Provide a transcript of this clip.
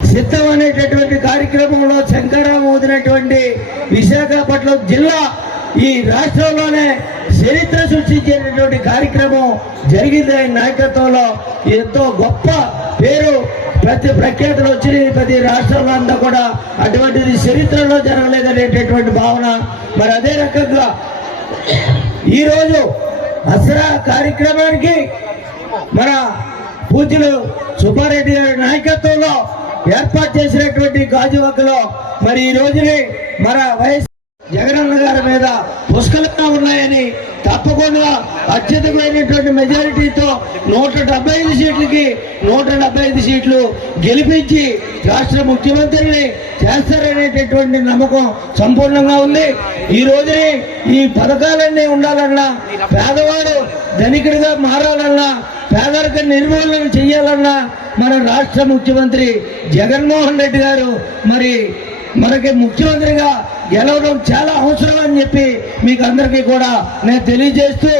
సిద్ధం అనేటటువంటి కార్యక్రమంలో శంకరామ ఊదినటువంటి విశాఖపట్నం జిల్లా ఈ రాష్ట్రంలోనే చరిత్ర సృష్టించేటటువంటి కార్యక్రమం జరిగింది. ఆయన నాయకత్వంలో ఎంతో గొప్ప పేరు ప్రతి ప్రఖ్యాతులు వచ్చినాయి. ప్రతి రాష్ట్రంలో అంతా కూడా అటువంటిది చరిత్రలో జరగలేదనేటటువంటి భావన. మరి అదే రకంగా ఈరోజు దసరా కార్యక్రమానికి మన పూజలు సుబ్బారెడ్డి గారి నాయకత్వంలో ఏర్పాటు చేసినటువంటి గాజువాకలో మరి ఈ రోజుని మన వైఎస్ జగనన్న గారి మీద పుష్కలంగా ఉన్నాయని తప్పకుండా అత్యధికమైనటువంటి మెజారిటీతో నూట డెబ్బై ఐదు సీట్లకి నూట డెబ్బై ఐదు సీట్లు గెలిపించి రాష్ట్ర ముఖ్యమంత్రిని చేస్తారనేటటువంటి నమ్మకం సంపూర్ణంగా ఉంది. ఈ రోజుని ఈ పథకాలన్నీ ఉండాలన్నా పేదవాడు ధనికుడిగా మారాలన్నా పేదరిక నిర్మూలన చేయాలన్నా మన రాష్ట్ర ముఖ్యమంత్రి జగన్మోహన్ రెడ్డి గారు మరి మనకి ముఖ్యమంత్రిగా గెలవడం చాలా అవసరం అని చెప్పి మీకు అందరికీ కూడా నేను తెలియజేస్తూ